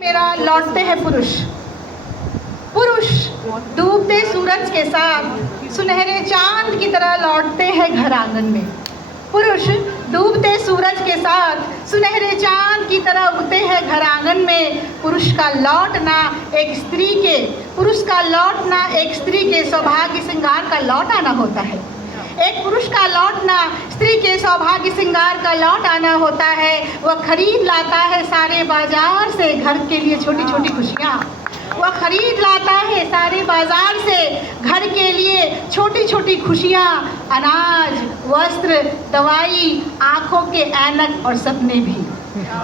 मेरा लौटते हैं पुरुष। पुरुष डूबते सूरज के साथ सुनहरे चांद की तरह लौटते हैं घर आंगन में। पुरुष डूबते सूरज के साथ सुनहरे चांद की तरह उगते हैं घर आंगन में। पुरुष का लौटना एक स्त्री के सौभाग्य श्रृंगार का लौट आना होता है। एक पुरुष का लौटना स्त्री के सौभाग्य श्रृंगार का लौट आना होता है। वह खरीद लाता है सारे बाजार से घर के लिए छोटी छोटी खुशियाँ। वह खरीद लाता है सारे बाजार से घर के लिए छोटी छोटी खुशियाँ, अनाज, वस्त्र, दवाई, आँखों के ऐनक और सपने भी।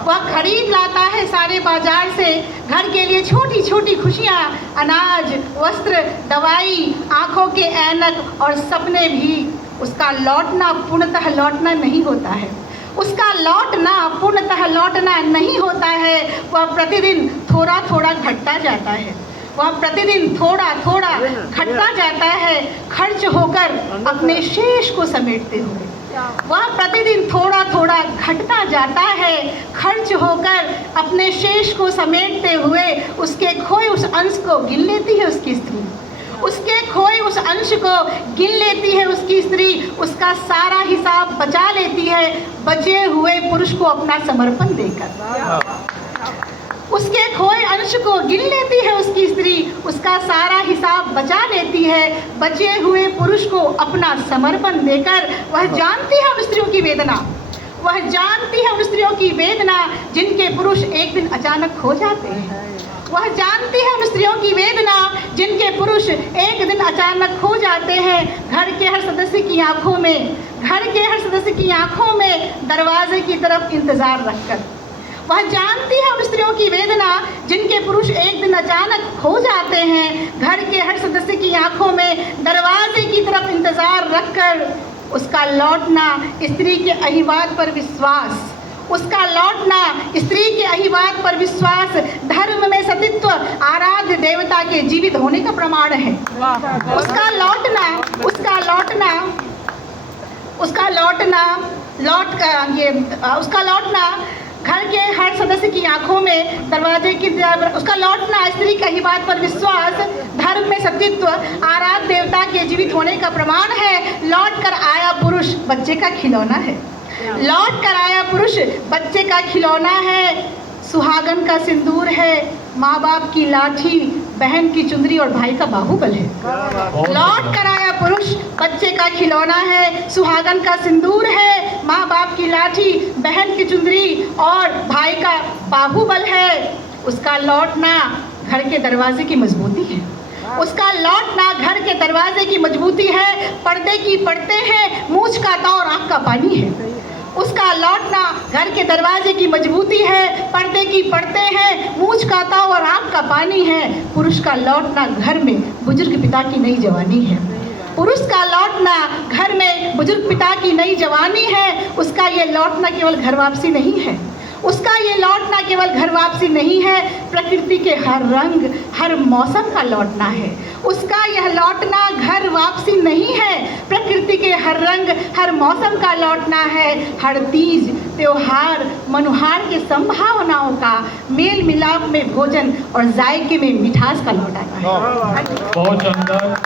वह खरीद लाता है सारे बाजार से घर के लिए छोटी छोटी खुशियाँ, अनाज, वस्त्र, दवाई, आँखों के ऐनक और सपने भी। उसका लौटना पूर्णतः लौटना नहीं होता है। उसका लौटना पूर्णतः लौटना नहीं होता है। वह प्रतिदिन थोड़ा थोड़ा घटता जाता है। वह प्रतिदिन थोड़ा थोड़ा घटता जाता है, खर्च होकर अपने शेष को समेटते हुए। वह प्रतिदिन थोड़ा थोड़ा घटता जाता है, खर्च होकर अपने शेष को समेटते हुए। उसके खोए उस अंश को गिन लेती है उसकी स्त्री। उसके खोए उस अंश को गिन लेती है उसकी स्त्री। उसका सारा हिसाब बचा लेती है बचे हुए पुरुष को अपना समर्पण देकर। उसके खोए अंश को गिन लेती है उसकी स्त्री। उसका सारा हिसाब बचा लेती है बचे हुए पुरुष को अपना समर्पण देकर। वह जानती है उन स्त्रियों की वेदना। वह जानती है उन स्त्रियों की वेदना जिनके पुरुष एक दिन अचानक खो जाते हैं। वह जानती है उन स्त्रियों की वेदना जिनके पुरुष एक दिन अचानक खो जाते हैं। घर के हर सदस्य की आंखों में दरवाजे की तरफ इंतजार रखकर। वह जानती है उन स्त्रियों की वेदना जिनके पुरुष एक दिन अचानक खो जाते हैं। घर के हर सदस्य की आंखों में दरवाजे की तरफ इंतजार रखकर। उसका लौटना स्त्री के अहिवाद पर विश्वास, उसका लौटना स्त्री के अहिवाद पर विश्वास धर्म में सतीत्व आराध्य देवता के जीवित होने का प्रमाण है। उसका लौटना घर के हर सदस्य की आंखों में उसका लौटना स्त्री के अहिवाद पर विश्वास धर्म में सतीत्व आराध्य देवता के जीवित होने का प्रमाण है। लौट कर आया पुरुष बच्चे का खिलौना है। लौट कर आया पुरुष बच्चे का खिलौना है। सुहागन का सिंदूर है, माँ बाप की लाठी, बहन की चुंदरी और भाई का बाहुबल है। लौट कर आया पुरुष बच्चे का खिलौना है, सुहागन का सिंदूर है, माँ बाप की लाठी, बहन की चुंदरी और भाई का बाहुबल है। उसका लौटना घर के दरवाजे की मजबूती है। उसका लौटना घर के दरवाजे की मजबूती है। पर्दे की पड़ते हैं, मूंछ का ताव और आँख का पानी है। उसका लौटना घर के दरवाजे की मजबूती है, पर्दे की पड़ते हैं, मूंछ का ताव और आँख का पानी है। पुरुष का लौटना घर में बुजुर्ग पिता की नई जवानी है। पुरुष का लौटना घर में बुजुर्ग पिता की नई जवानी है। उसका ये लौटना केवल घर वापसी नहीं है। उसका ये लौटना केवल घर वापसी नहीं है, प्रकृति के हर रंग हर मौसम का लौटना है। उसका यह लौटना घर वापसी नहीं है, प्रकृति के हर रंग हर मौसम का लौटना है। हर तीज त्योहार मनुहार के संभावनाओं का मेल मिलाप में भोजन और जायके में मिठास का लौटाना है। बहुत सुंदर।